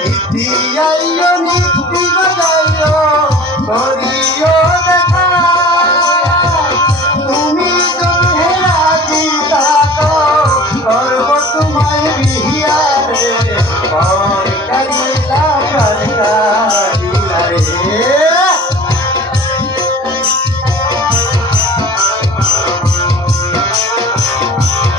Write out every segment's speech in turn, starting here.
নিতিয়াইও নিত্য যাইও করিও দেখা তুমি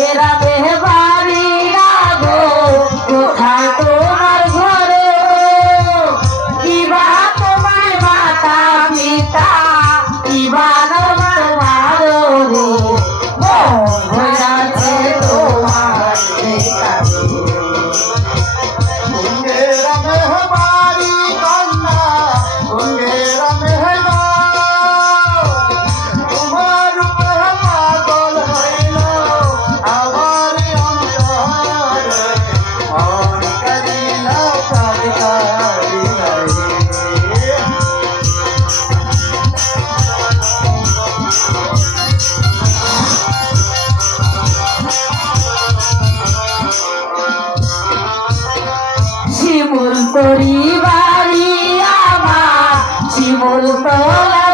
get up. করি বাড়ি আমার শিমুল তোলা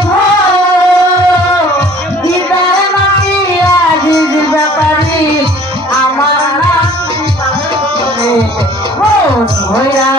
গীতার মাটি আজিজ ব্যাপারী আমার নাম হইরা